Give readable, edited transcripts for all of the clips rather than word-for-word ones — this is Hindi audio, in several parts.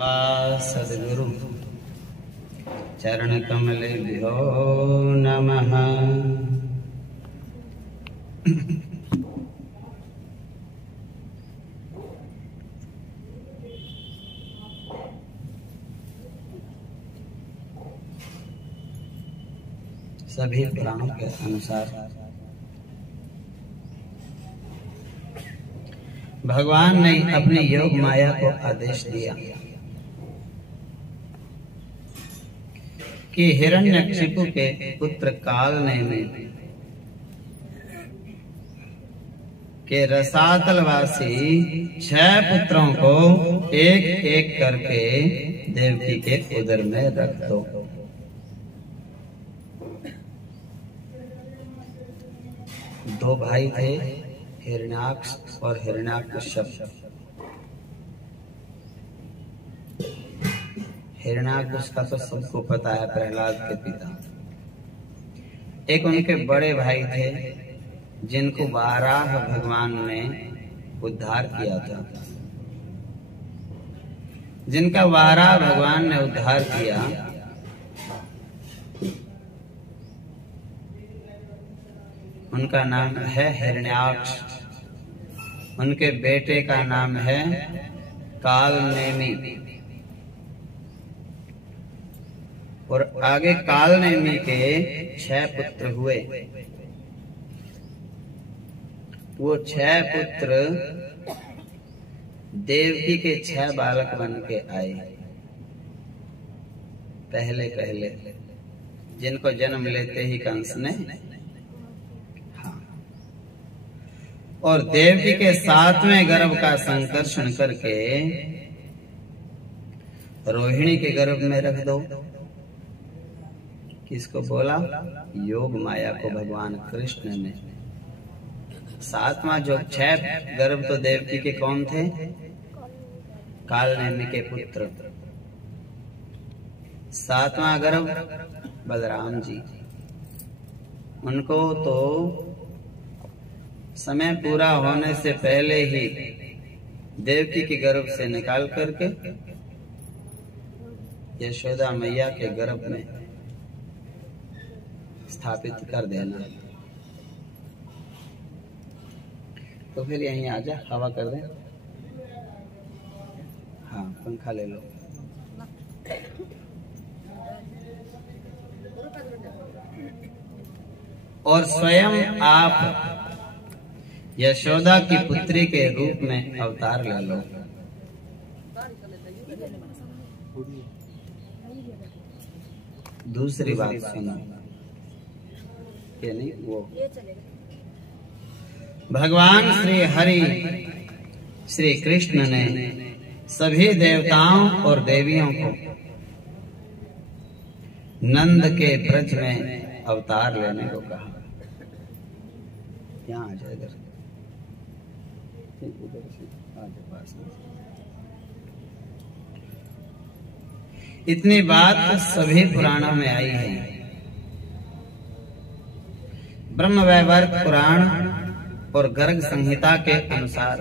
वा सद्गुरु चरण कमलेभ्यो नमः। सभी पुराणों के अनुसार भगवान ने अपनी योग माया को आदेश दिया कि हिरण्यकशिपु के पुत्र कालनेमि के रसातलवासी 6 पुत्रों को एक एक करके देवकी के उदर में रख दो। दो भाई थे, हिरण्याक्ष और हिरण्याकश्यप। हिरण्याक्ष का तो सबको पता है, प्रहलाद के पिता। एक उनके बड़े भाई थे जिनको वाराह भगवान ने उद्धार किया था। जिनका वाराह भगवान ने उद्धार किया, उनका नाम है हिरण्याक्ष। उनके बेटे का नाम है कालनेमि। और आगे कालनेमि के 6 पुत्र हुए। वो 6 पुत्र देवकी के 6 बालक बन के आए। पहले जिनको जन्म लेते ही कंस ने, और देवकी के 7वें गर्भ का संकर्षण करके रोहिणी के गर्भ में रख दो। किसको बोला? योग माया को भगवान कृष्ण ने। 7वां जो 6 गर्भ तो देवकी के कौन थे? कालनेमि के पुत्र। 7वां गर्भ बलराम जी। उनको तो समय पूरा होने से पहले ही देवकी के गर्भ से निकाल करके यशोदा मैया के गर्भ में स्थापित कर देना। तो फिर यहीं आजा, हवा कर दे। हाँ, पंखा ले लो। और स्वयं आप यशोदा की पुत्री के रूप में अवतार ले लो। दूसरी बात सुनो, ये नहीं वो भगवान श्री हरि श्री कृष्ण ने सभी देवताओं और देवियों को नंद के ब्रज में अवतार लेने को कहा। यहाँ आ जाए, इधर पास में। इतनी बात सभी पुराणों में आई है। ब्रह्म वैवर्त पुराण और गर्ग संहिता के अनुसार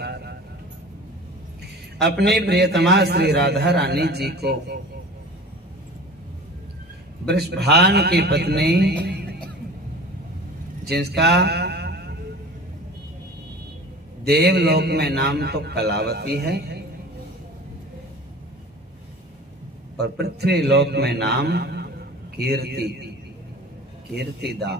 अपनी प्रियतमा श्री राधा रानी जी को वृषभानु की पत्नी, जिसका देवलोक में नाम तो कलावती है और पृथ्वी लोक में नाम कीर्तिदा,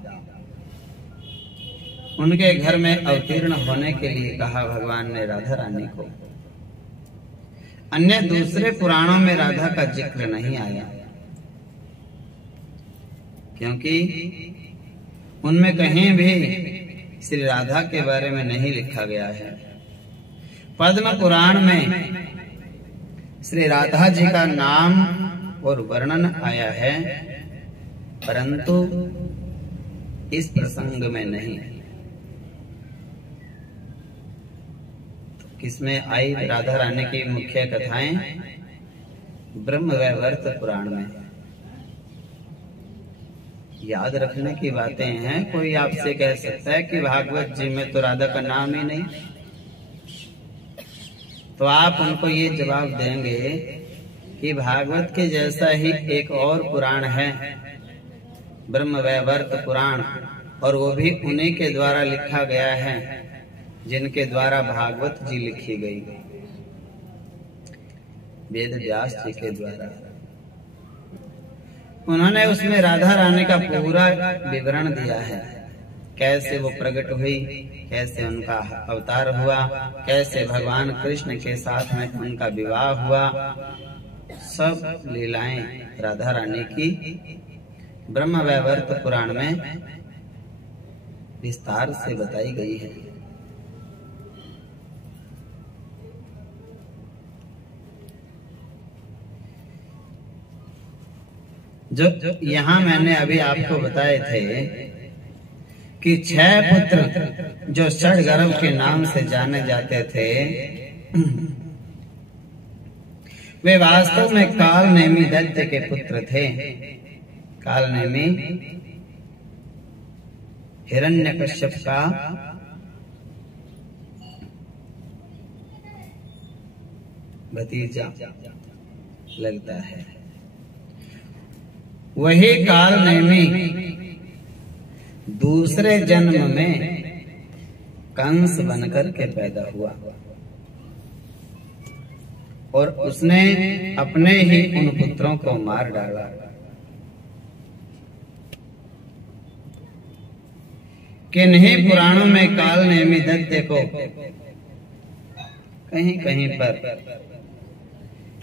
उनके घर में अवतीर्ण होने के लिए कहा भगवान ने राधा रानी को। अन्य दूसरे पुराणों में राधा का जिक्र नहीं आया, क्योंकि उनमें कहीं भी श्री राधा के बारे में नहीं लिखा गया है। पद्म पुराण में श्री राधा जी का नाम और वर्णन आया है, परंतु इस प्रसंग में नहीं। तो किसमें आई राधा रानी की मुख्य कथाएं? ब्रह्म वैवर्त पुराण में। याद रखने की बातें हैं। कोई आपसे कह सकता है कि भागवत जी में तो राधा का नाम ही नहीं, तो आप उनको ये जवाब देंगे कि भागवत के जैसा ही एक और पुराण है, ब्रह्मवैवर्त पुराण, और वो भी उन्हीं के द्वारा लिखा गया है जिनके द्वारा भागवत जी लिखी गई, वेद व्यास जी के द्वारा। उन्होंने उसमें राधा रानी का पूरा विवरण दिया है, कैसे वो प्रकट हुई, कैसे उनका अवतार हुआ, कैसे भगवान कृष्ण के साथ में उनका विवाह हुआ। सब लीलाएं राधा रानी की ब्रह्मवैवर्त पुराण में विस्तार से बताई गई है। जो यहाँ मैंने अभी आपको बताए थे कि 6 पुत्र जो षडगर्भ के नाम से जाने जाते थे, वे वास्तव में कालनेमी दैत्य के पुत्र थे। कालनेमी हिरण्यकश्यप का भतीजा लगता है। वही कालनेमी दूसरे जन्म में कंस बनकर के पैदा हुआ और उसने अपने ही उन पुत्रों को मार डाला। किन्हीं पुराणों में कालनेमी दैत्य को कहीं कहीं पर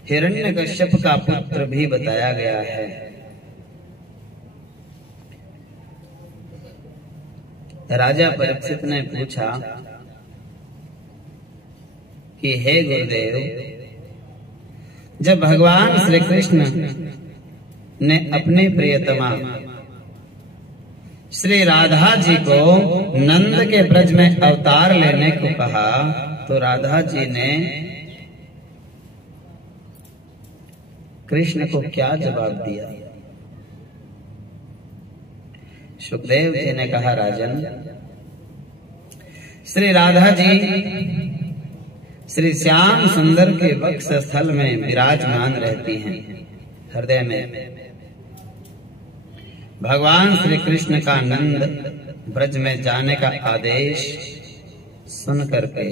हिरण्यकश्यप का पुत्र भी बताया गया है। राजा परीक्षित ने पूछा कि हे गुरुदेव, जब भगवान श्री कृष्ण ने अपनी प्रियतमा श्री राधा जी को नंद के ब्रज में अवतार लेने को कहा, तो राधा जी ने कृष्ण को क्या जवाब दिया? सुखदेव जी ने कहा, राजन, श्री राधा जी श्री श्याम सुंदर के वक्ष स्थल में विराजमान रहती हैं। हृदय में भगवान श्री कृष्ण का नंद ब्रज में जाने का आदेश सुन करके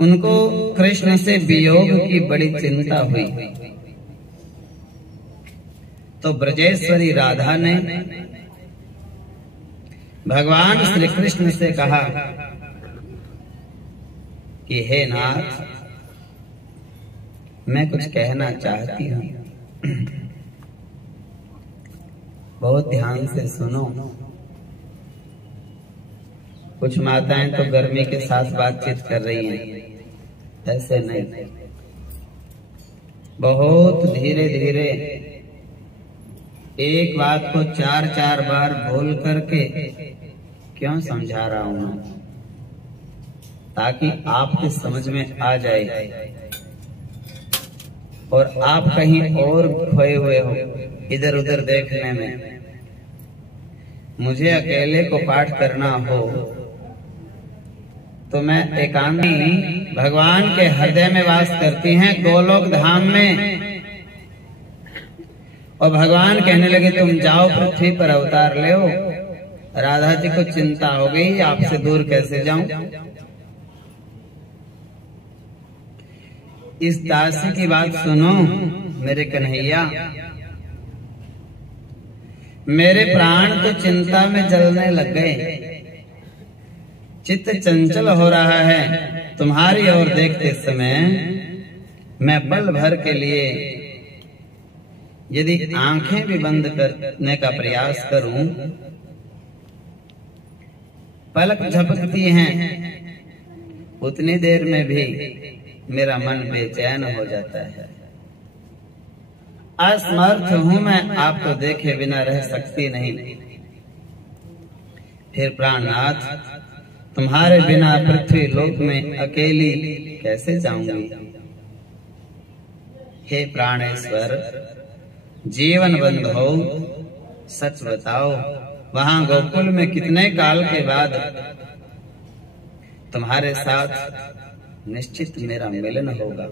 उनको कृष्ण से वियोग की बड़ी चिंता हुई। तो ब्रजेश्वरी राधा ने भगवान श्री कृष्ण से कहा कि हे नाथ, मैं कुछ कहना चाहती हूँ, बहुत ध्यान से सुनो। कुछ माताएं तो गर्मी के साथ बातचीत कर रही हैं, ऐसे नहीं, बहुत धीरे धीरे एक बात को 4-4 बार बोल करके क्यों समझा रहा हूं, ताकि आपके समझ में आ जाए और आप कहीं और खोए हुए हो इधर उधर देखने में। मुझे अकेले को पाठ करना हो तो मैं एकांती भगवान के हृदय में वास करती हैं गोलोक धाम में, और भगवान कहने लगे तुम जाओ पृथ्वी पर अवतार ले। राधा जी को चिंता हो गई, आपसे दूर कैसे जाऊं। इस दासी की बात सुनो मेरे कन्हैया, मेरे प्राण तो चिंता में जलने लग गए, चित्त चंचल हो रहा है। तुम्हारी ओर देखते समय मैं पल भर के लिए यदि आंखें भी बंद करने का प्रयास करूं, पलक झपकती हैं, उतनी देर में भी मेरा मन बेचैन हो जाता है। असमर्थ हूं मैं, आपको देखे बिना रह सकती नहीं। फिर प्राणनाथ, तुम्हारे बिना पृथ्वी लोक में अकेली कैसे जाऊंगी। हे प्राणेश्वर, जीवन बंधो, सच बताओ, वहां गोकुल में कितने काल के बाद तुम्हारे साथ निश्चित मेरा मिलन होगा।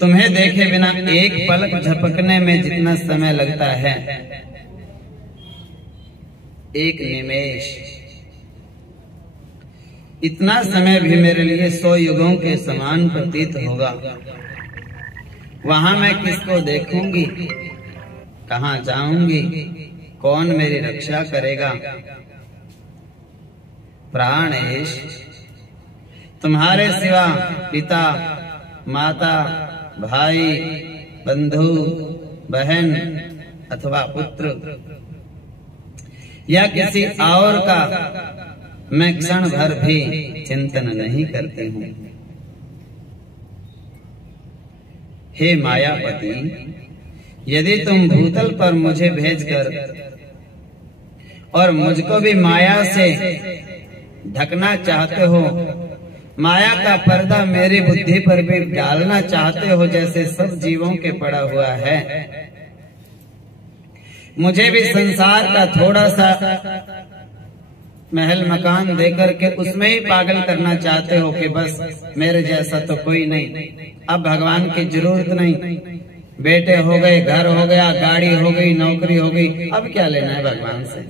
तुम्हें देखे बिना एक पलक झपकने में जितना समय लगता है, एक निमेष, इतना समय भी मेरे लिए 100 युगों के समान प्रतीत होगा। वहां मैं किसको देखूंगी, कहां जाऊंगी, कौन मेरी रक्षा करेगा? प्राणेश, तुम्हारे सिवा पिता, माता, भाई, बंधु, बहन अथवा पुत्र या किसी और का मैं क्षण भर भी चिंतन नहीं करती हूँ। हे मायापति, यदि तुम भूतल पर मुझे भेजकर और मुझको भी माया से ढकना चाहते हो, माया का पर्दा मेरी बुद्धि पर भी डालना चाहते हो जैसे सब जीवों के पड़ा हुआ है, मुझे भी संसार का थोड़ा सा महल मकान देकर के उसमें ही पागल करना चाहते हो कि बस मेरे जैसा तो कोई नहीं, अब भगवान की जरूरत नहीं, बेटे हो गए, घर हो गया, गाड़ी हो गई, नौकरी हो गई, अब क्या लेना है भगवान से।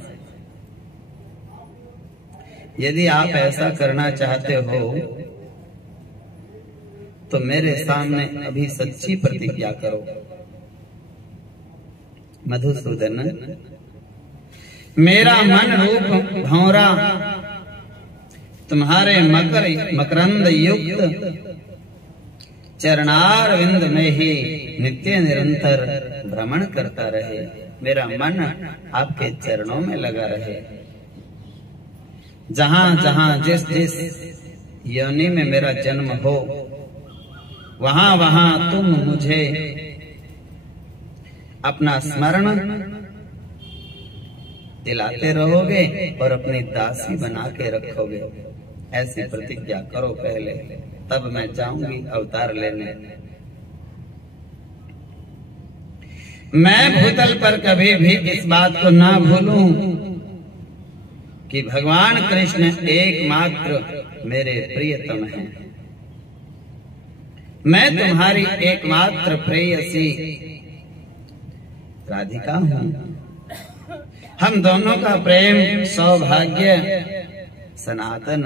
यदि आप ऐसा करना चाहते हो तो मेरे सामने अभी सच्ची प्रतिज्ञा करो। मधुसूदन, मेरा मन रूप भंवरा तुम्हारे मकरंद युक्त चरणारविंद में ही नित्य निरंतर भ्रमण करता रहे। मेरा मन आपके चरणों में लगा रहे। जहां जहां जिस जिस योनि में मेरा जन्म हो, वहां वहां तुम मुझे अपना स्मरण दिलाते रहोगे और अपनी दासी बना के रखोगे। ऐसी प्रतिज्ञा करो पहले, तब मैं जाऊंगी अवतार लेने। मैं भूतल पर कभी भी इस बात को ना भूलूं कि भगवान कृष्ण एकमात्र मेरे प्रियतम हैं। मैं तुम्हारी एकमात्र प्रेयसी राधिका हूं। हम दोनों का प्रेम सौभाग्य सनातन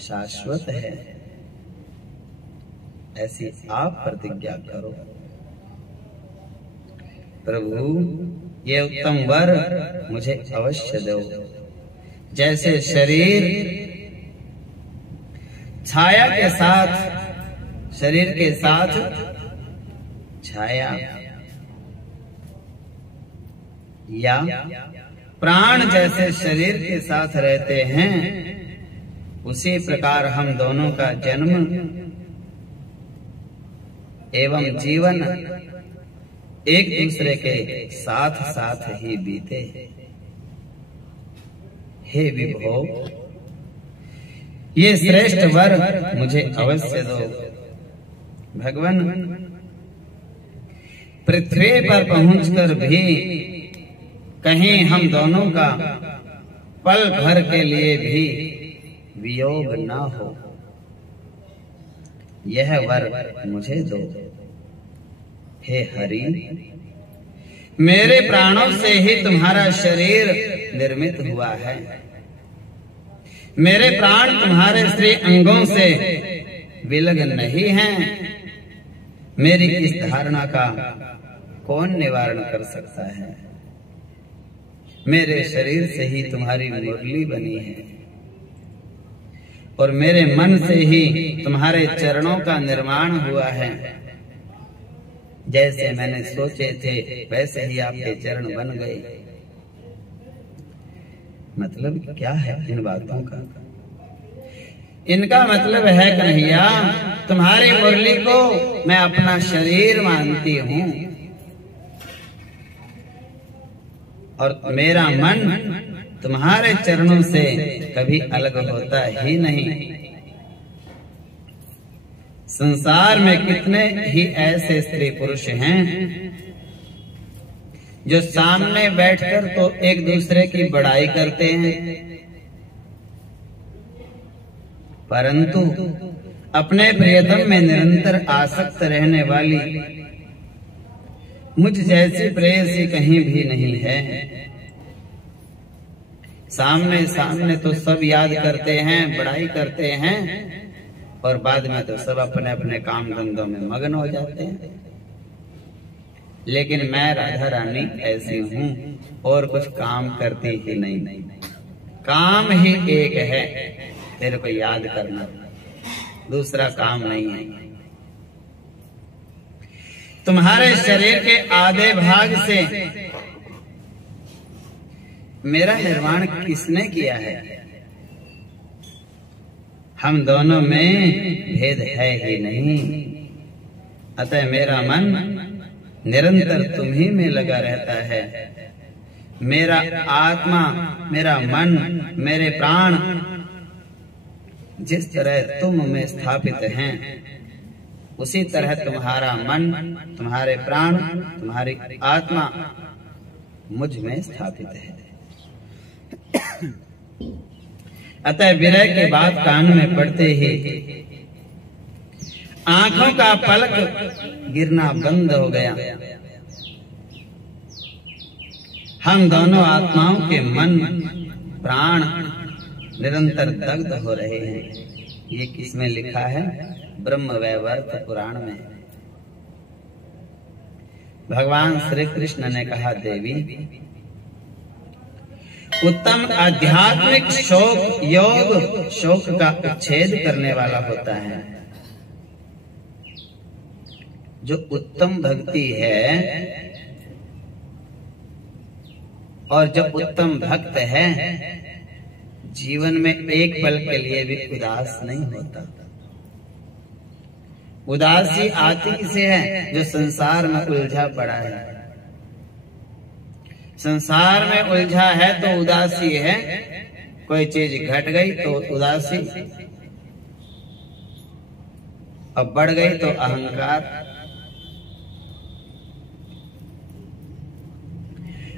शाश्वत है। ऐसी आप प्रतिज्ञा करो। प्रभु, ये उत्तम वर मुझे अवश्य दो। जैसे शरीर छाया के साथ, शरीर के साथ छाया, या प्राण जैसे शरीर के साथ रहते हैं, उसी प्रकार हम दोनों का जन्म एवं जीवन एक दूसरे के साथ साथ ही बीते। हे विभो, ये श्रेष्ठ वर मुझे अवश्य दो। भगवान, पृथ्वी पर पहुंचकर भी कहीं हम दोनों का पल भर के लिए भी वियोग न हो, यह वर मुझे दो। हे हरि, मेरे प्राणों से ही तुम्हारा शरीर निर्मित हुआ है। मेरे प्राण तुम्हारे श्री अंगों से विलग नहीं हैं। मेरी इस धारणा का कौन निवारण कर सकता है? मेरे शरीर से ही तुम्हारी मुरली बनी है और मेरे मन से ही तुम्हारे चरणों का निर्माण हुआ है। जैसे मैंने सोचे थे वैसे ही आपके चरण बन गए। मतलब क्या है इन बातों का? इनका मतलब है कन्हैया, तुम्हारी मुरली को मैं अपना शरीर मानती हूँ और मेरा मन तुम्हारे चरणों से कभी अलग होता ही नहीं। संसार में कितने ही ऐसे स्त्री पुरुष हैं जो सामने बैठकर तो एक दूसरे की बड़ाई करते हैं परंतु अपने प्रियतम में निरंतर आसक्त रहने वाली मुझ जैसी प्रेयसी कहीं भी नहीं है। सामने सामने तो सब याद करते हैं, बड़ाई करते हैं, और बाद में तो सब अपने अपने काम धंधों में मगन हो जाते हैं। लेकिन मैं राधा रानी ऐसी हूँ और कुछ काम करती ही नहीं। काम ही एक है, तेरे को याद करना, दूसरा काम नहीं है। तुम्हारे शरीर के आधे भाग से मेरा निर्माण किसने किया है? हम दोनों में भेद है ही नहीं। अतः मेरा मन निरंतर तुम्ही में लगा रहता है। मेरा आत्मा, मेरा मन, मेरे प्राण जिस तरह तुम में स्थापित हैं, उसी तरह तुम्हारा मन, तुम्हारे प्राण, तुम्हारी आत्मा मुझ में स्थापित है। अतः विरह के बाद कान में पड़ते ही आंखों का पलक गिरना बंद हो गया। हम दोनों आत्माओं के मन, प्राण निरंतर दग्ध हो रहे हैं। ये किसमें लिखा है? ब्रह्म वैवर्त पुराण में। भगवान श्री कृष्ण ने कहा, देवी, उत्तम आध्यात्मिक शोक योग शोक का उच्छेद करने वाला होता है। जो उत्तम भक्ति है और जब उत्तम भक्त है, जीवन में एक पल के लिए भी उदास नहीं होता। उदासी आती किसे है? जो संसार में उलझा पड़ा है। संसार में उलझा है तो उदासी है। कोई चीज घट गई तो उदासी, अब बढ़ गई तो अहंकार।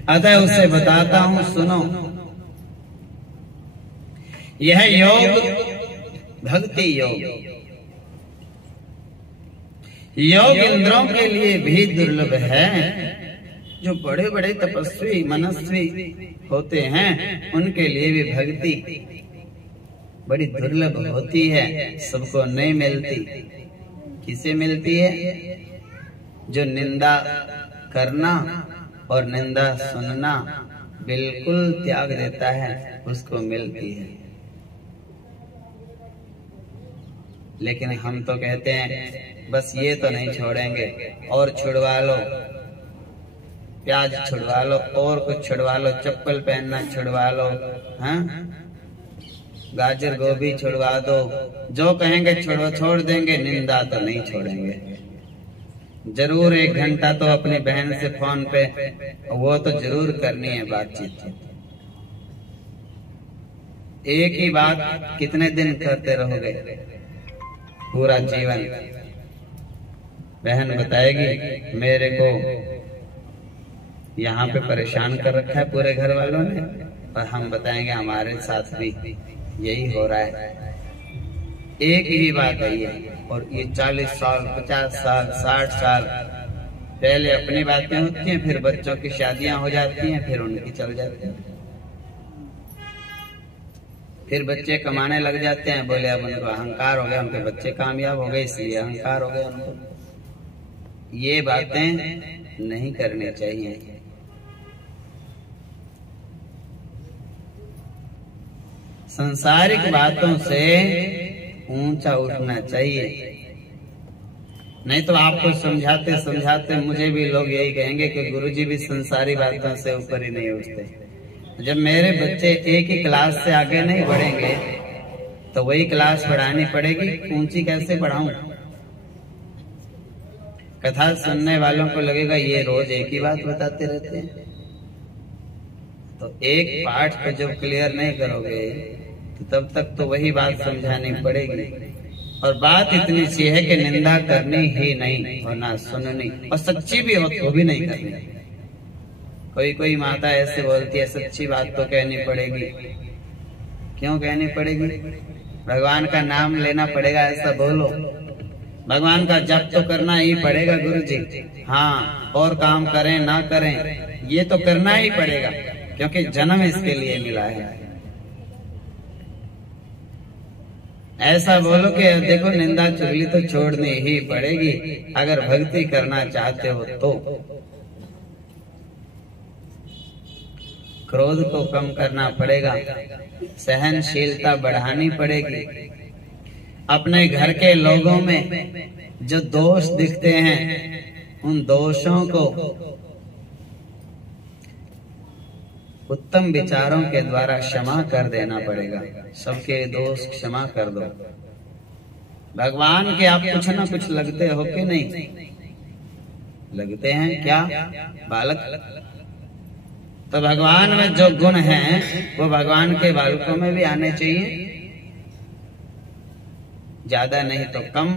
अतः उसे बताता हूं, सुनो। यह योग भक्ति योग, योग इंद्रों के लिए भी दुर्लभ है। जो बड़े बड़े तपस्वी मनस्वी होते हैं, उनके लिए भी भक्ति बड़ी दुर्लभ होती है, सबको नहीं मिलती। किसे मिलती है? जो निंदा करना और निंदा सुनना बिल्कुल त्याग देता है, उसको मिलती है। लेकिन हम तो कहते हैं बस ये तो नहीं छोड़ेंगे, और छुड़वा लो, प्याज छुड़वा लो, और कुछ छुड़वा लो, चप्पल पहनना छुड़वा लो, हाँ, गाजर गोभी छुड़वा दो, जो कहेंगे छोड़ देंगे, निंदा तो नहीं छोड़ेंगे। जरूर 1 घंटा तो अपनी बहन से फोन पे वो तो जरूर करनी है बातचीत। एक ही बात कितने दिन करते रहोगे? पूरा जीवन। बहन बताएगी, मेरे को यहाँ पे परेशान कर रखा है पूरे घर वालों ने, और हम बताएंगे हमारे साथ भी यही हो रहा है। एक ही बात है ये, और ये 40 साल 50 साल 60 साल पहले अपनी बातें होती हैं, फिर बच्चों की शादियां हो जाती हैं, फिर उनकी चल जाती हैं, फिर बच्चे कमाने लग जाते हैं। बोले अब उनको अहंकार हो गया, उनके बच्चे कामयाब हो गए इसलिए अहंकार हो गया उनको। ये बातें नहीं करनी चाहिए। सांसारिक बातों से ऊंचा उठना चाहिए। नहीं तो आपको समझाते समझाते मुझे भी लोग यही कहेंगे कि गुरुजी भी संसारी बातों से ऊपर ही नहीं उठते। जब मेरे बच्चे एक ही क्लास से आगे नहीं बढ़ेंगे तो वही क्लास बढ़ानी पड़ेगी, ऊंची कैसे बढ़ाऊं? कथा सुनने वालों को लगेगा ये रोज एक ही बात बताते रहते हैं। तो एक पाठ को जब क्लियर नहीं करोगे तो तब तक तो वही बात समझानी पड़ेगी। और बात इतनी सी है कि निंदा करनी ही नहीं और ना सुननी, और सच्ची भी हो तो भी नहीं करनी। कोई कोई माता ऐसे बोलती है सच्ची बात तो कहनी पड़ेगी। क्यों कहनी पड़ेगी? भगवान का नाम लेना पड़ेगा ऐसा बोलो, भगवान का जप तो करना ही पड़ेगा गुरु जी। हाँ, और काम करें ना करें ये तो करना ही पड़ेगा, क्योंकि जन्म इसके लिए मिला है। ऐसा बोलो कि देखो निंदा चुगली तो छोड़नी ही पड़ेगी अगर भक्ति करना चाहते हो तो। क्रोध को कम करना पड़ेगा, सहनशीलता बढ़ानी पड़ेगी। अपने घर के लोगों में जो दोष दिखते हैं उन दोषों को उत्तम विचारों के द्वारा क्षमा कर देना पड़ेगा। सबके दोष क्षमा कर दो। भगवान के आप कुछ ना कुछ लगते हो कि नहीं? लगते हैं क्या बालक? तो भगवान में जो गुण हैं वो भगवान के बालकों में भी आने चाहिए, ज्यादा नहीं तो कम।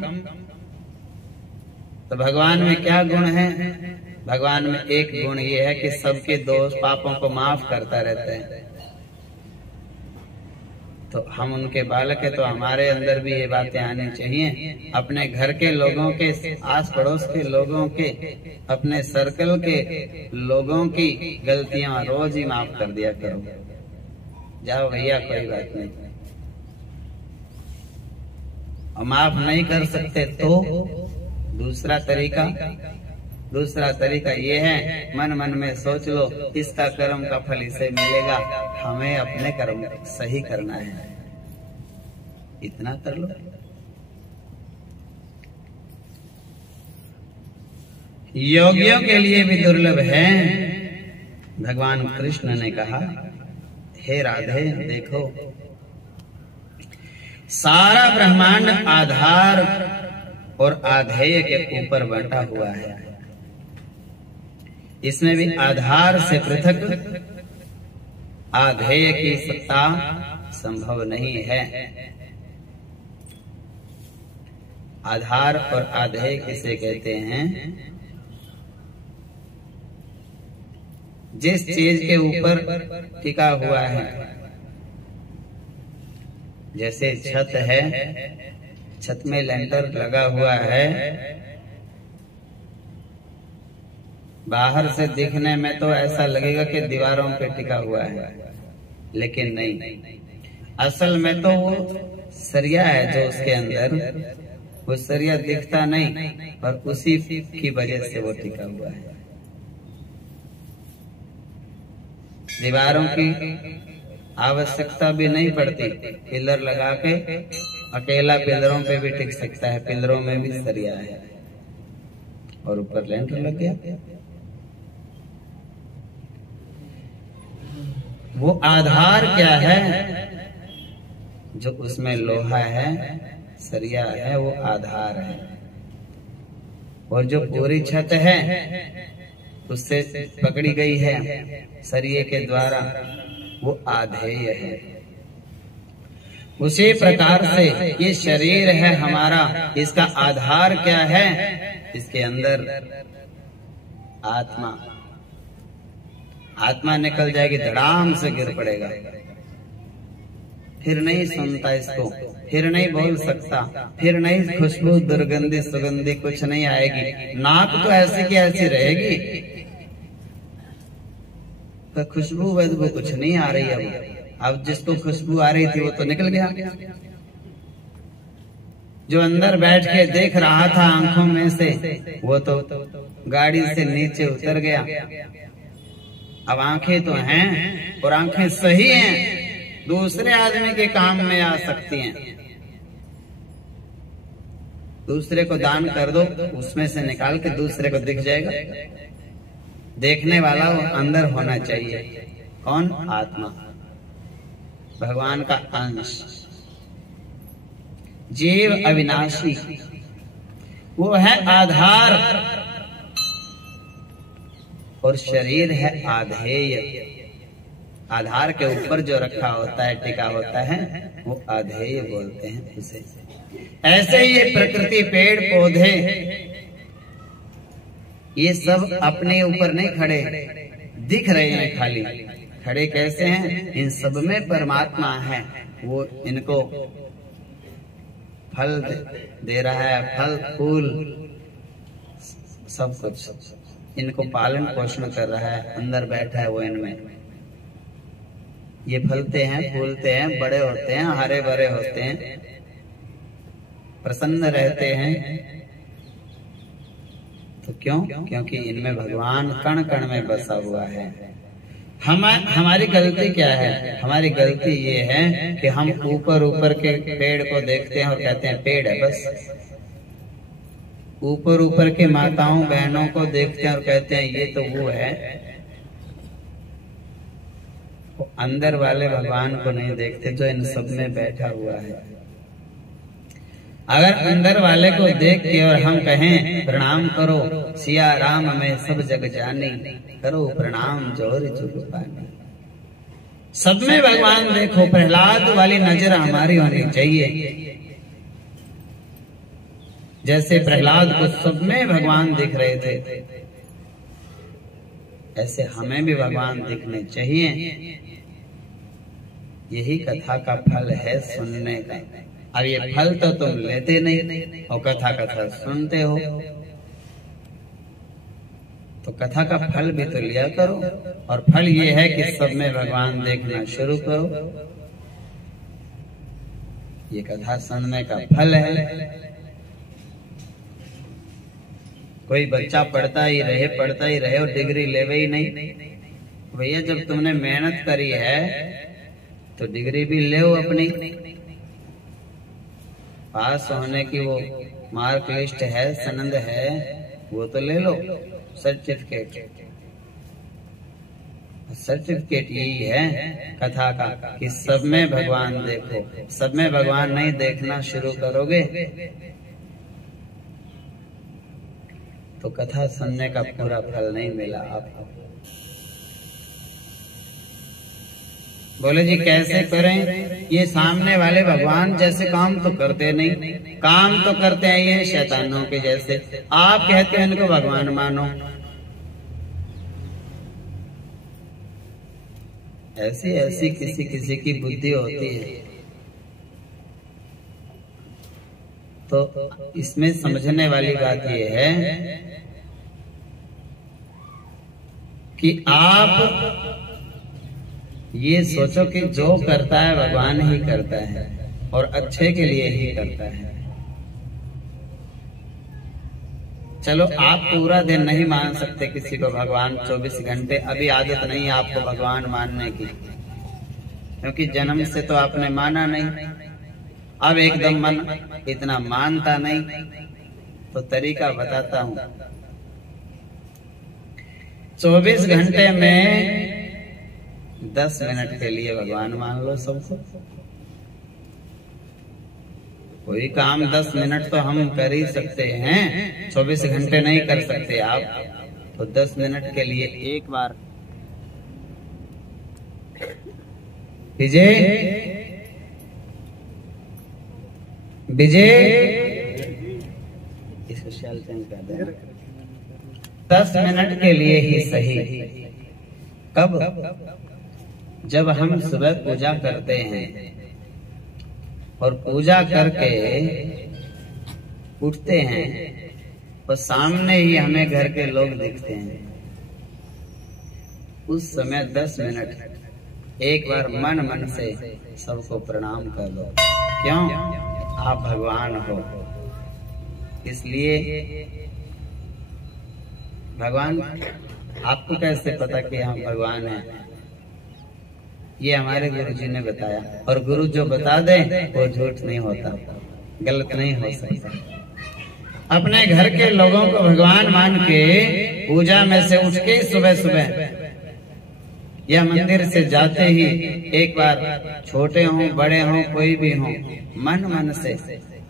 तो भगवान में क्या गुण है? भगवान में एक गुण ये है कि सबके दोष पापों को माफ करता रहता है। तो हम उनके बालक है तो हमारे अंदर भी ये बातें आनी चाहिए। अपने घर के लोगों के, आस पड़ोस के लोगों के, अपने सर्कल के लोगों की गलतियां रोज ही माफ कर दिया करो। जाओ भैया कोई बात नहीं। और माफ नहीं कर सकते तो दूसरा तरीका ये है, मन मन में सोच लो इसका कर्म का फल इसे मिलेगा, हमें अपने कर्म सही करना है, इतना कर लो। योगियों के लिए भी दुर्लभ है। भगवान कृष्ण ने कहा, हे राधे देखो, सारा ब्रह्मांड आधार और आधेय के ऊपर बंटा हुआ है। इसमें भी आधार से पृथक आधेय की सत्ता संभव नहीं है। आधार और आधेय किसे कहते हैं? जिस चीज के ऊपर टिका हुआ है, जैसे छत है, छत में लेंटर लगा हुआ है, बाहर से दिखने में तो ऐसा लगेगा कि दीवारों पे टिका हुआ है, लेकिन नहीं, असल में तो वो सरिया है जो उसके अंदर, वो सरिया दिखता नहीं और उसी की वजह से वो टिका हुआ है। दीवारों की आवश्यकता भी नहीं पड़ती, पिलर लगा के अकेला पिलरों पे भी टिक सकता है, पिलरों में भी सरिया है और ऊपर लेंटर लग गया। वो आधार क्या है? जो उसमें लोहा है, सरिया है, वो आधार है। और जो पूरी छत है उससे पकड़ी गई है सरिये के द्वारा, वो आधेय है। उसी प्रकार से ये शरीर है हमारा, इसका आधार क्या है? इसके अंदर आत्मा। आत्मा निकल जाएगी, धड़ाम से गिर पड़ेगा, फिर नहीं सुनता इसको, फिर नहीं बोल सकता, फिर नहीं खुशबू दुर्गंधी सुगंधी कुछ नहीं आएगी। नाक तो ऐसी की ऐसी रहेगी, तो खुशबू बदबू कुछ नहीं आ रही। अब जिसको खुशबू आ रही थी वो तो निकल गया। जो अंदर बैठ के देख रहा था आंखों में से, वो तो गाड़ी से नीचे उतर गया। अब आंखें तो हैं और आंखें सही हैं, दूसरे आदमी के काम में आ सकती हैं। दूसरे को दान कर दो, उसमें से निकाल के दूसरे को दिख जाएगा। देखने वाला वो अंदर होना चाहिए। कौन? आत्मा, भगवान का अंश। जीव अविनाशी, वो है आधार, और शरीर है आधेय। आधार के ऊपर जो रखा होता है, टिका होता है, वो आधेय बोलते हैं उसे। ऐसे ही ये प्रकृति, पेड़ पौधे, ये सब अपने ऊपर नहीं खड़े, दिख रहे हैं खाली। खड़े कैसे हैं? इन सब में परमात्मा है, वो इनको फल दे रहा है, फल फूल सब कुछ, इनको पालन पोषण कर रहा है, अंदर बैठा है वो इनमें। ये फलते हैं, फूलते हैं, बड़े होते हैं, हरे भरे होते हैं, प्रसन्न रहते हैं। तो क्यों? क्योंकि इनमें भगवान कण कण में बसा हुआ है। हमारी गलती क्या है? हमारी गलती ये है कि हम ऊपर ऊपर के पेड़ को देखते हैं और कहते हैं पेड़ है बस। ऊपर ऊपर के माताओं बहनों को देखते हैं और कहते हैं ये तो वो है। अंदर वाले भगवान को नहीं देखते जो इन सब में बैठा हुआ है। अगर अंदर वाले को देख के और हम कहें प्रणाम करो सिया राम में सब जग जानी, करो प्रणाम जोर जुग पानी। सब में भगवान देखो, प्रहलाद वाली नजर हमारी होनी चाहिए। जैसे प्रहलाद को सब में भगवान दिख रहे थे, ऐसे हमें भी भगवान दिखने चाहिए। यही कथा का फल है सुनने का। अब ये फल तो तुम लेते नहीं और कथा कथा सुनते हो, तो कथा का फल भी तो लिया करो। और फल ये है कि सब में भगवान देखना शुरू करो। ये कथा सुनने का फल है। कोई बच्चा पढ़ता ही रहे और डिग्री लेवे ही नहीं। भैया जब तुमने मेहनत करी है तो डिग्री भी ले अपनी। पास होने की वो मार्क लिस्ट है, सनद है, वो तो ले लो, सर्टिफिकेट। सर्टिफिकेट यही है कथा का कि सब में भगवान देखो। सब में भगवान नहीं देखना शुरू करोगे तो कथा सुनने का पूरा फल नहीं मिला आपको। बोले जी कैसे करें? ये सामने वाले भगवान जैसे काम तो करते नहीं, काम तो करते हैं ये शैतानों के जैसे। आप कहते हैं इनको भगवान मानो। ऐसी ऐसी किसी किसी की बुद्धि होती है। तो इसमें समझने वाली बात यह है कि आप ये सोचो कि जो करता है भगवान ही करता है और अच्छे के लिए ही करता है। चलो आप पूरा दिन नहीं मान सकते किसी को भगवान 24 घंटे, अभी आदत नहीं है आपको भगवान मानने की, क्योंकि जन्म से तो आपने माना नहीं। अब एकदम मन इतना मानता नहीं, तो तरीका बताता हूं। 24 घंटे में 10 मिनट के लिए भगवान मान लो सबको। कोई काम 10 मिनट तो हम कर ही सकते हैं, 24 घंटे नहीं कर सकते आप। तो 10 मिनट के लिए एक बार विजय 10 मिनट के लिए ही सही। कब? जब हम सुबह पूजा करते हैं और पूजा करके उठते हैं और सामने ही हमें घर के लोग दिखते हैं, उस समय 10 मिनट एक बार मन मन से सबको प्रणाम कर दो। क्यों? आप भगवान हो, इसलिए भगवान आपको कैसे पता कि हम भगवान हैं? ये हमारे गुरु जी ने बताया, और गुरु जो बता दे वो झूठ नहीं होता, गलत नहीं हो सकता। अपने घर के लोगों को भगवान मान के पूजा में से उठ के सुबह सुबह या मंदिर से जाते ही एक बार, छोटे हों बड़े हों कोई भी हों, मन मन से,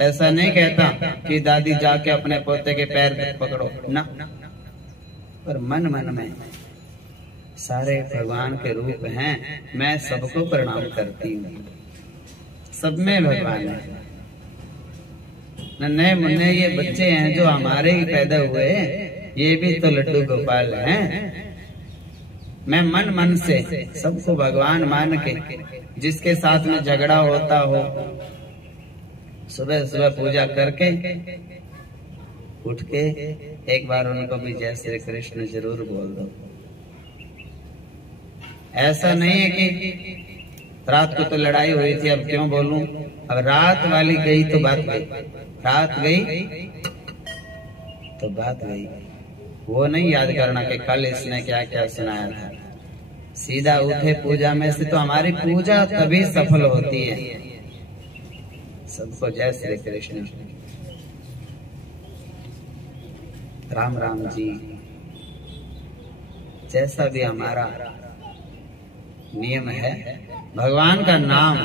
ऐसा नहीं कहता कि दादी जाके अपने पोते के पैर पकड़ो ना, पर मन मन में सारे भगवान के रूप हैं, मैं सबको प्रणाम करती हूँ। सब में भगवान है। नन्हे मुन्ने ये बच्चे हैं जो हमारे ही पैदा हुए, ये भी तो लड्डू गोपाल हैं। मैं मन मन से सबको भगवान मान के, जिसके साथ में झगड़ा होता हो, सुबह सुबह पूजा करके उठ के एक बार उनको भी जय श्री कृष्ण जरूर बोल दो। ऐसा नहीं है कि रात को तो लड़ाई हुई थी अब क्यों बोलूं, अब रात वाली गई तो बात गई, रात गई तो बात गई। वो नहीं याद करना कि कल इसने क्या क्या सुनाया था। सीधा उठे पूजा में से तो हमारी पूजा तभी सफल होती है। सबको जय श्री कृष्ण। राम राम जी। जैसा भी हमारा नियम है, भगवान का नाम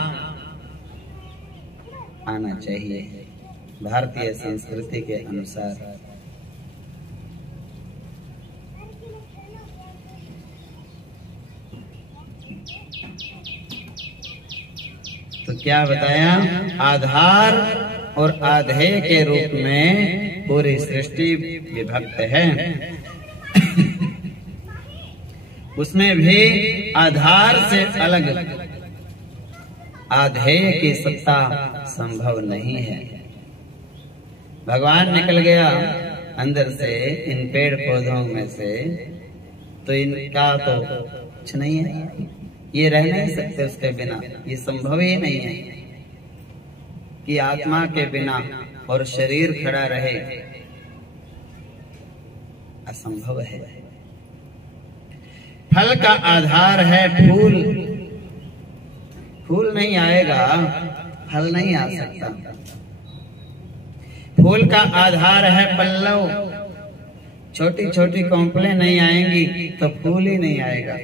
आना चाहिए भारतीय संस्कृति के अनुसार। तो क्या बताया, आधार और आधेय के रूप में पूरी सृष्टि विभक्त है। उसमें भी आधार से अलग आधेय की सत्ता संभव नहीं है। भगवान निकल गया अंदर से इन पेड़ पौधों में से, तो इनका तो कुछ नहीं है, ये रह नहीं सकते उसके बिना। ये संभव ही नहीं है कि आत्मा के बिना और शरीर खड़ा रहे, असंभव है। फल का आधार है फूल, फूल नहीं आएगा फल नहीं आ सकता। फूल का आधार है पल्लव, छोटी छोटी कॉम्पलें नहीं आएंगी तो फूल ही नहीं आएगा।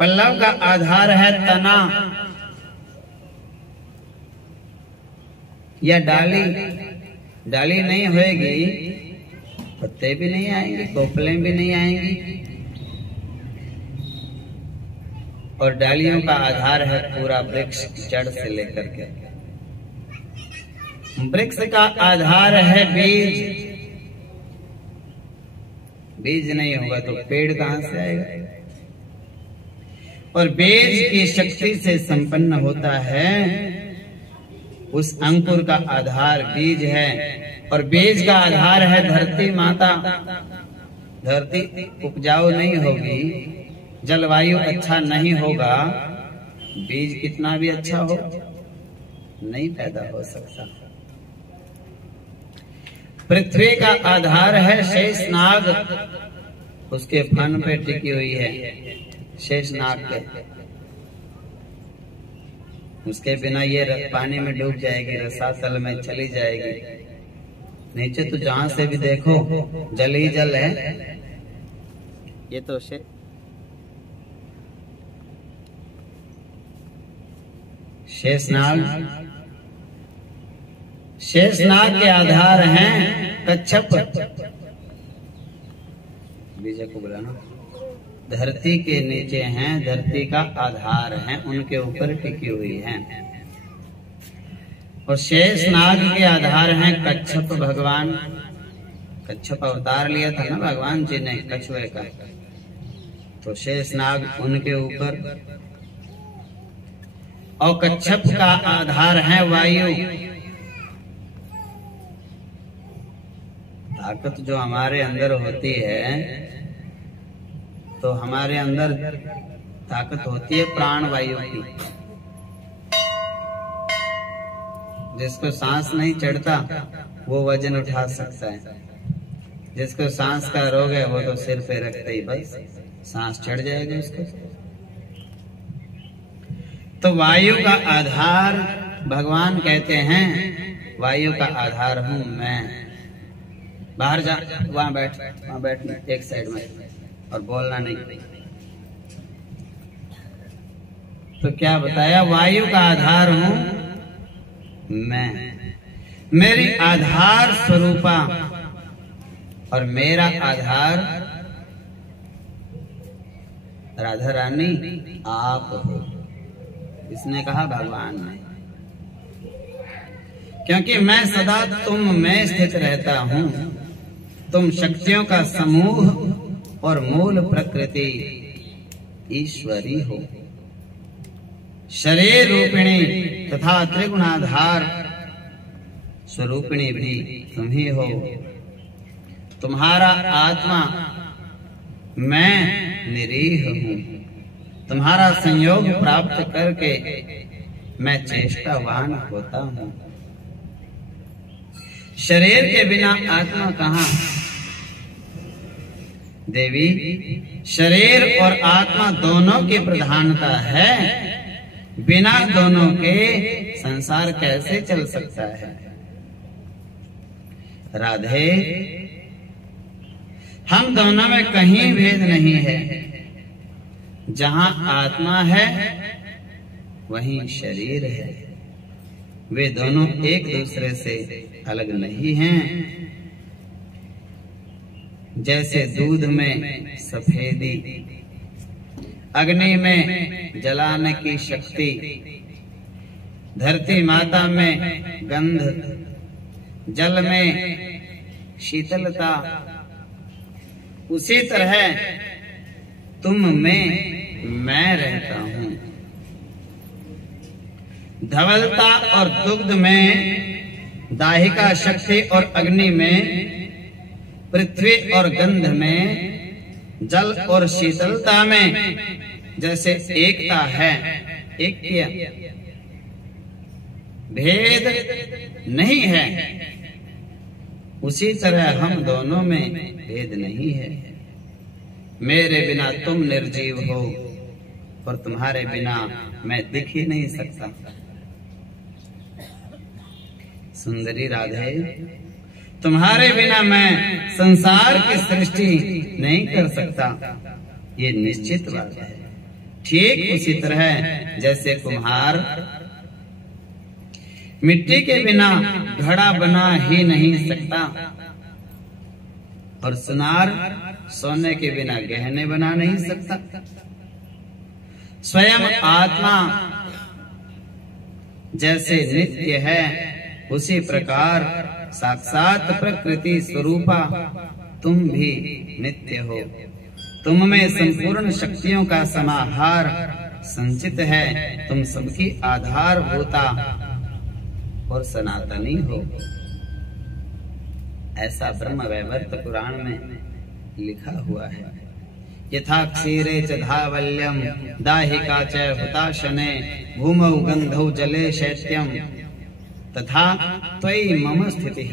पल्लव का आधार है तना या डाली, डाली नहीं होएगी पत्ते भी नहीं आएंगे, कोपलें भी नहीं आएंगी। और डालियों का आधार है पूरा वृक्ष, जड़ से लेकर के। वृक्ष का आधार है बीज, बीज नहीं होगा तो पेड़ कहां से आएगा। और बीज की शक्ति से संपन्न होता है, उस अंकुर का आधार बीज है। और बीज का आधार है धरती माता। धरती उपजाऊ नहीं होगी, जलवायु अच्छा नहीं होगा, बीज कितना भी अच्छा हो नहीं पैदा हो सकता। पृथ्वी का आधार है शेषनाग, उसके फन पे टिकी हुई है शेषनाग के। उसके बिना ये पानी में डूब जाएगी, रसातल में चली जाएगी। नीचे तो जहां से भी देखो जल ही जल है। ये तो शेषनाग, शेषनाग के आधार हैं कच्छप। बीजे को बुलाना। धरती के नीचे हैं, धरती का आधार है, उनके ऊपर टिकी हुई हैं। और शेषनाग के आधार हैं कच्छप भगवान। कच्छप अवतार लिया था ना भगवान जी ने कछुए का, तो शेषनाग उनके ऊपर। और कच्छप का आधार है वायु। ताकत जो हमारे अंदर होती है, तो हमारे अंदर ताकत होती है प्राण वायु की। जिसको सांस नहीं चढ़ता वो वजन उठा सकता है, जिसको सांस का रोग है वो तो सिर पे रखते ही बस सांस चढ़ जाएगी उसको। तो वायु का आधार भगवान कहते हैं, वायु का आधार हूं मैं। बाहर जा, वहां बैठ एक साइड में, और बोलना नहीं। तो क्या बताया, वायु का आधार हूं मैं, मेरी आधार स्वरूपा, और मेरा आधार राधा रानी आप हो। इसने कहा भगवान ने, क्योंकि मैं सदा तुम में स्थित रहता हूं। तुम शक्तियों का समूह और मूल प्रकृति ईश्वरी हो। शरीर रूपिणी तथा त्रिगुणाधार स्वरूपिणी भी तुम ही हो। तुम्हारा आत्मा मैं निरीह हूँ। तुम्हारा संयोग प्राप्त करके मैं चेष्टावान होता हूँ। शरीर के बिना आत्मा कहाँ? देवी, शरीर और आत्मा दोनों की प्रधानता है। बिना दोनों के संसार कैसे चल सकता है? राधे, हम दोनों में कहीं भेद नहीं है। जहां आत्मा है वहीं शरीर है। वे दोनों एक दूसरे से अलग नहीं हैं। जैसे दूध में सफेदी, अग्नि में जलाने की शक्ति, धरती माता में गंध, जल में शीतलता, उसी तरह तुम में मैं रहता हूँ। धवलता और दुग्ध में दाहिका शक्ति और अग्नि में, पृथ्वी और गंध में, जल और शीतलता में जैसे एकता है, ऐक्य भेद नहीं है, उसी तरह हम दोनों में भेद नहीं है। मेरे बिना तुम निर्जीव हो और तुम्हारे बिना मैं दिख ही नहीं सकता। सुंदरी राधे, तुम्हारे बिना मैं संसार की सृष्टि नहीं कर सकता, ये निश्चित बात है। ठीक उसी तरह जैसे कुम्हार मिट्टी के बिना घड़ा बना ही नहीं सकता और सुनार सोने के बिना गहने बना नहीं सकता, स्वयं आत्मा जैसे नित्य है उसी प्रकार साक्षात प्रकृति स्वरूपा तुम भी नित्य हो। तुम में संपूर्ण शक्तियों का समाहार संचित है। तुम सबकी आधारभूता और सनातनी हो। ऐसा ब्रह्म वैवर्त पुराण में लिखा हुआ है। यथा क्षीरे च धावल्यम दाहिका च हुताशने भूमौ गंधौ जले शैत्यम तथा त्वयि मम स्थितिः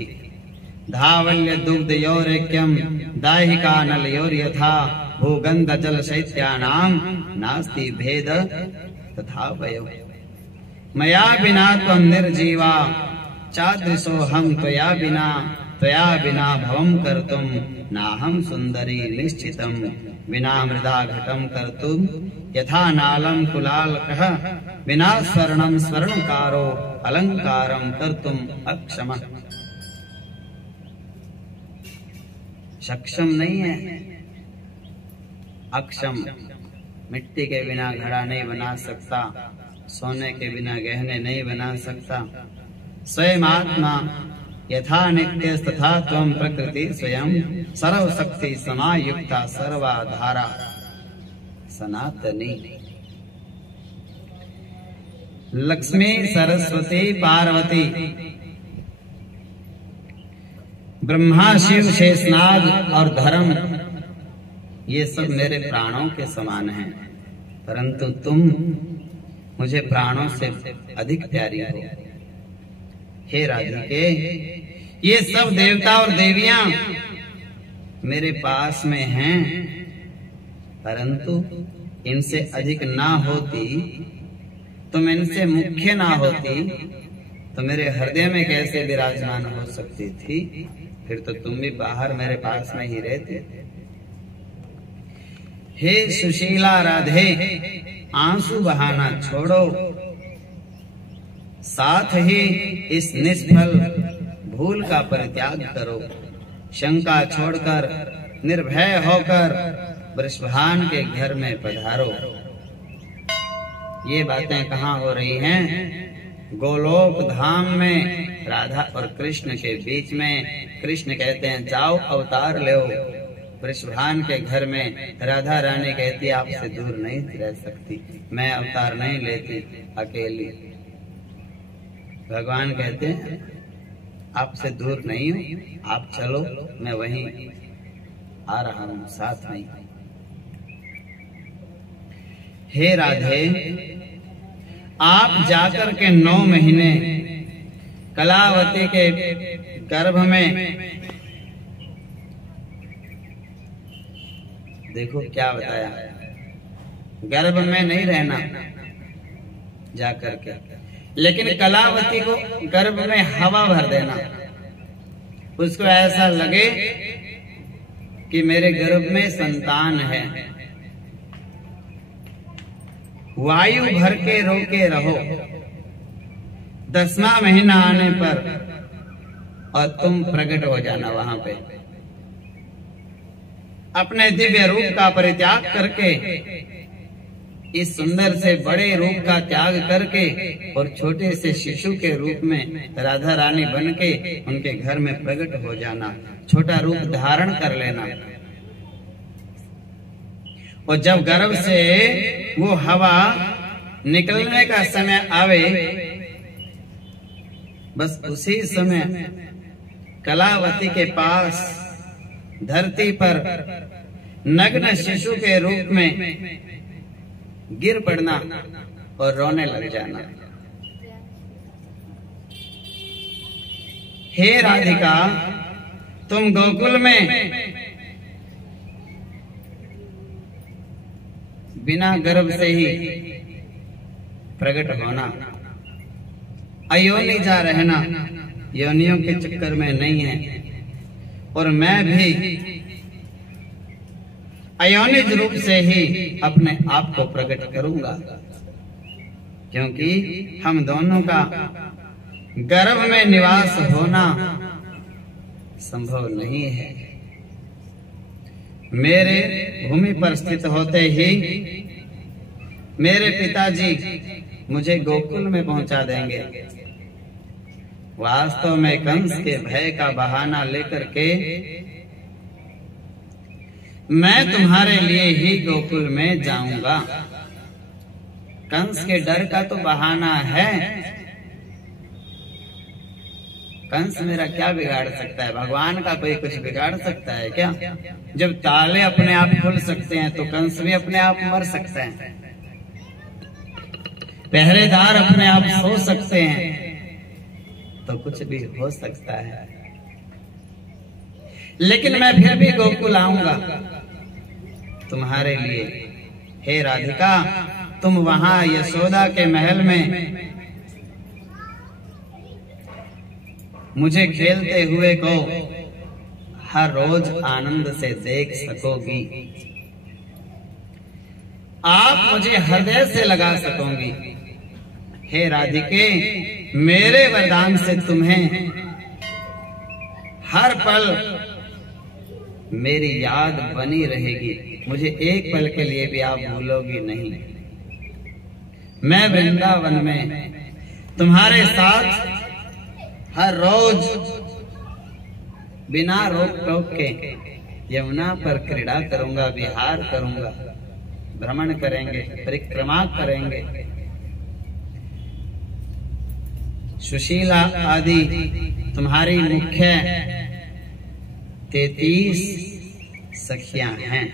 धावल्य दुग्धयोरेक्यम दाहिका नलयोर्यथा भूगंध जल शैत्यानां नास्ति भेद तथा वयो मया बिना त्वं निर्जीवा चादृशोऽहं त्वया बिना भवं कर्तुं नाहं सुंदरी निश्चितं विना मृदा घटं कर्तुं यथा नालं कुलालकः विना स्वर्णं स्वर्णकारो अलंकारं कर्तुं अक्षमः। सक्षम नहीं है, अक्षम। मिट्टी के बिना घड़ा नहीं बना सकता, सोने के बिना गहने नहीं बना सकता। स्वयं आत्मा यथा नित्य तथा त्वं प्रकृति स्वयं सर्वशक्ति समायुक्ता सर्वाधारा सनातनी। लक्ष्मी सरस्वती पार्वती ब्रह्मा शिव शेषनाग और धर्म ये सब मेरे प्राणों के समान हैं, परंतु तुम मुझे प्राणों से अधिक प्यारी हो। हे राधिके, ये सब देवता और देवियां मेरे पास में हैं, परंतु इनसे अधिक ना होती, तुम इनसे मुख्य ना होती तो मेरे हृदय में कैसे विराजमान हो सकती थी? फिर तो तुम भी बाहर मेरे पास में ही रहते। हे सुशीला राधे, आंसू बहाना छोड़ो, साथ ही इस निष्फल भूल का परित्याग करो। शंका छोड़कर निर्भय होकर वृषभान के घर में पधारो। ये बातें कहाँ हो रही हैं? गोलोक धाम में राधा और कृष्ण के बीच में। कृष्ण कहते हैं जाओ अवतार लो, वृषभान के घर में राधा रानी कहती आपसे दूर नहीं रह सकती, मैं अवतार नहीं लेती अकेली। भगवान कहते हैं आपसे दूर नहीं हूं, आप चलो, मैं वहीं आ रहा हूं साथ में। हे राधे, आप जाकर के 9 महीने कलावती के गर्भ में, देखो क्या बताया, गर्भ में नहीं रहना जाकर के, लेकिन कलावती को गर्भ में हवा भर देना, उसको ऐसा लगे कि मेरे गर्भ में संतान है। वायु भर के रोके रहो 10वां महीना आने पर, और तुम प्रकट हो जाना वहां पे। अपने दिव्य रूप का परित्याग करके, इस सुंदर से बड़े रूप का त्याग करके, और छोटे से शिशु के रूप में राधा रानी बन के उनके घर में प्रकट हो जाना, छोटा रूप धारण कर लेना। और जब गर्भ से वो हवा निकलने का समय आवे, बस उसी समय कलावती के पास धरती पर नग्न शिशु के रूप में गिर पड़ना और रोने लग जाना। हे राधिका, तुम गोकुल में बिना गर्भ से ही प्रकट होना, अयोनि जा रहना, योनियों के चक्कर में नहीं है। और मैं भी अयोनिज रूप से ही अपने आप को प्रकट करूंगा, क्योंकि हम दोनों का गर्भ में निवास होना संभव नहीं है। मेरे भूमि पर स्थित होते ही मेरे पिताजी मुझे गोकुल में पहुंचा देंगे। वास्तव में कंस के भय का बहाना लेकर के मैं तुम्हारे लिए ही गोकुल में जाऊंगा। कंस के डर का तो बहाना है। कंस मेरा क्या बिगाड़ सकता है? भगवान का कोई कुछ बिगाड़ सकता है क्या? जब ताले अपने आप खुल सकते हैं तो कंस भी अपने आप मर सकते हैं। पहरेदार अपने आप सो सकते हैं तो कुछ भी हो सकता है। लेकिन मैं फिर भी गोकुल आऊंगा तुम्हारे लिए। हे राधिका, तुम वहां यशोदा के महल में मुझे खेलते हुए को हर रोज आनंद से देख सकोगी। आप मुझे हृदय से लगा सकोगी। हे राधिके, मेरे वरदान से तुम्हें हर पल मेरी याद बनी रहेगी। मुझे एक पल के लिए भी आप भूलोगी नहीं। मैं वृंदावन में तुम्हारे साथ हर रोज बिना रोक टोक के यमुना पर क्रीड़ा करूंगा, विहार करूंगा, भ्रमण करेंगे, परिक्रमा करेंगे। सुशीला आदि तुम्हारी मुख्य 33 सखियां हैं।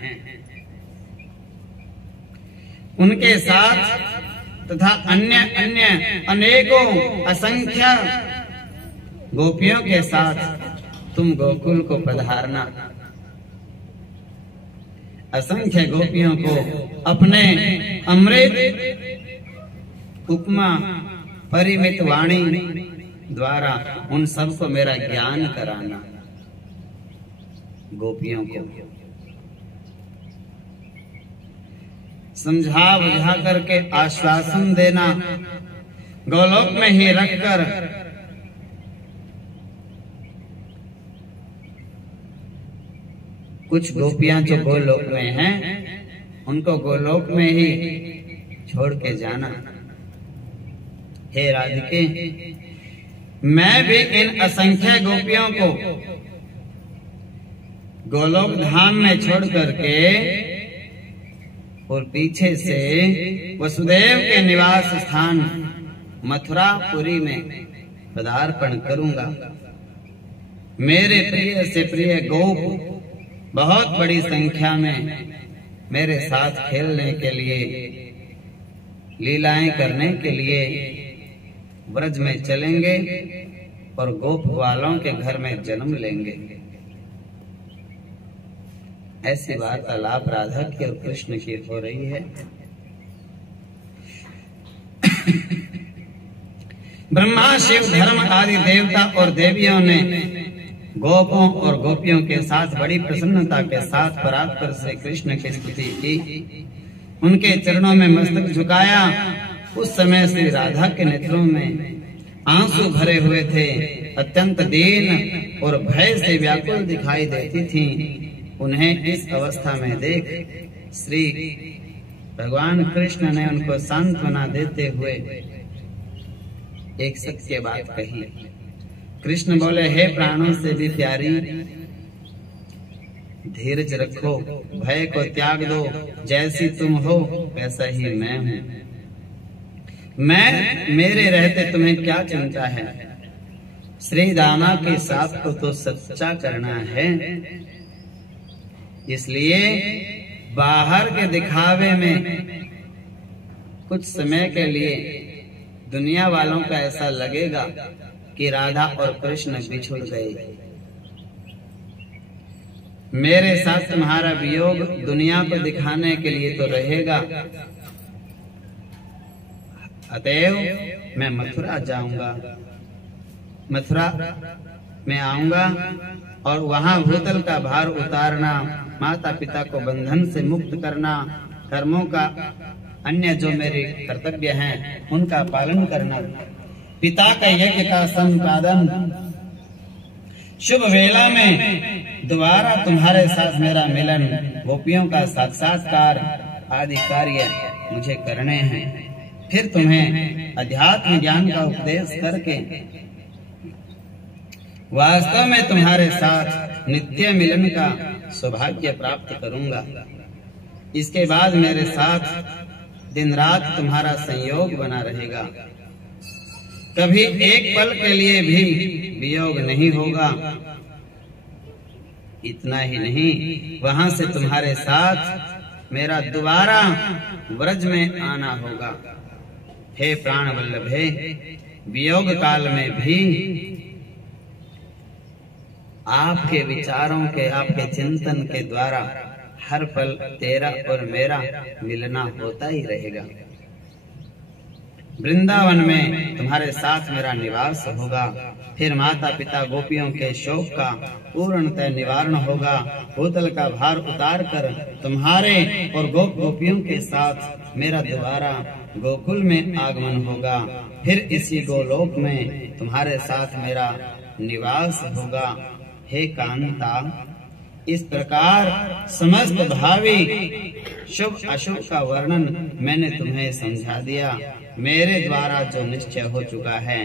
उनके साथ तथा अन्य अनेकों असंख्य गोपियों के साथ तुम गोकुल को पधारना। असंख्य गोपियों को अपने अमृत उपमा परिमित वाणी द्वारा उन सबको मेरा ज्ञान कराना। गोपियों को समझा बुझा करके आश्वासन देना। गोलोक में ही रखकर कुछ गोपियां जो गोलोक में हैं, उनको गोलोक में ही छोड़ के जाना। हे राधिके, मैं भी इन असंख्य गोपियों को गोलोक धाम में छोड़ करके और पीछे से वसुदेव के निवास स्थान मथुरापुरी में पदार्पण करूंगा। मेरे प्रिय से प्रिय गोप बहुत बड़ी संख्या में मेरे साथ खेलने के लिए, लीलाएं करने के लिए ब्रज में चलेंगे और गोप वालों के घर में जन्म लेंगे। ऐसी वार्तालाप राधा की और कृष्ण की हो रही है। ब्रह्मा, शिव, धर्म आदि देवता और देवियों ने गोपों और गोपियों के साथ बड़ी प्रसन्नता के साथ परात्पर से कृष्ण की स्तुति की, उनके चरणों में मस्तक झुकाया। उस समय श्री राधा के नेत्रों में आंसू भरे हुए थे, अत्यंत दीन और भय से व्याकुल दिखाई देती थीं। उन्हें इस अवस्था में देख श्री भगवान कृष्ण ने उनको सांत्वना देते हुए एक सत्य बात कही। कृष्ण बोले, हे प्राणों से भी प्यारी, धीरज रखो, भय को त्याग दो। जैसी तुम हो वैसा ही मैं हूँ। मेरे रहते तुम्हें क्या चिंता है? श्री दामा के साथ को तो सच्चा करना है। इसलिए बाहर के दिखावे में कुछ समय के लिए दुनिया वालों का ऐसा लगेगा कि राधा और कृष्ण बिछुड़ गए। मेरे साथ तुम्हारा वियोग दुनिया को दिखाने के लिए तो रहेगा। अतएव मैं मथुरा जाऊंगा, मथुरा में आऊंगा और वहां भूतल का भार उतारना, माता पिता को बंधन से मुक्त करना, कर्मों का अन्य जो मेरे कर्तव्य हैं उनका पालन करना, पिता का यज्ञ का संपादन, शुभ वेला में दोबारा तुम्हारे साथ मेरा मिलन, गोपियों का साक्षात्कार आदि कार्य मुझे करने हैं। फिर तुम्हें अध्यात्म ज्ञान का उपदेश करके वास्तव में तुम्हारे साथ नित्य मिलन का सौभाग्य प्राप्त करूंगा। इसके बाद मेरे साथ दिन रात तुम्हारा संयोग बना रहेगा, कभी एक पल के लिए भी वियोग नहीं होगा। इतना ही नहीं, वहां से तुम्हारे साथ मेरा दोबारा व्रज में आना होगा। हे प्राण वल्लभे, वियोग काल में भी आपके विचारों के, आपके चिंतन के द्वारा हर पल तेरा और मेरा मिलना होता ही रहेगा। वृंदावन में तुम्हारे साथ मेरा निवास होगा। फिर माता पिता गोपियों के शोक का पूर्णतः निवारण होगा। भूतल का भार उतार कर तुम्हारे और गोपियों के साथ मेरा दोबारा गोकुल में आगमन होगा। फिर इसी गोलोक में तुम्हारे साथ मेरा निवास होगा। हे कांता, इस प्रकार समस्त भावी शुभ अशुभ का वर्णन मैंने तुम्हें समझा दिया। मेरे द्वारा जो निश्चय हो चुका है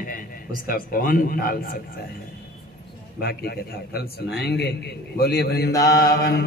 उसका कौन टाल सकता है? बाकी कथा कल सुनाएंगे। बोलिए वृंदावन।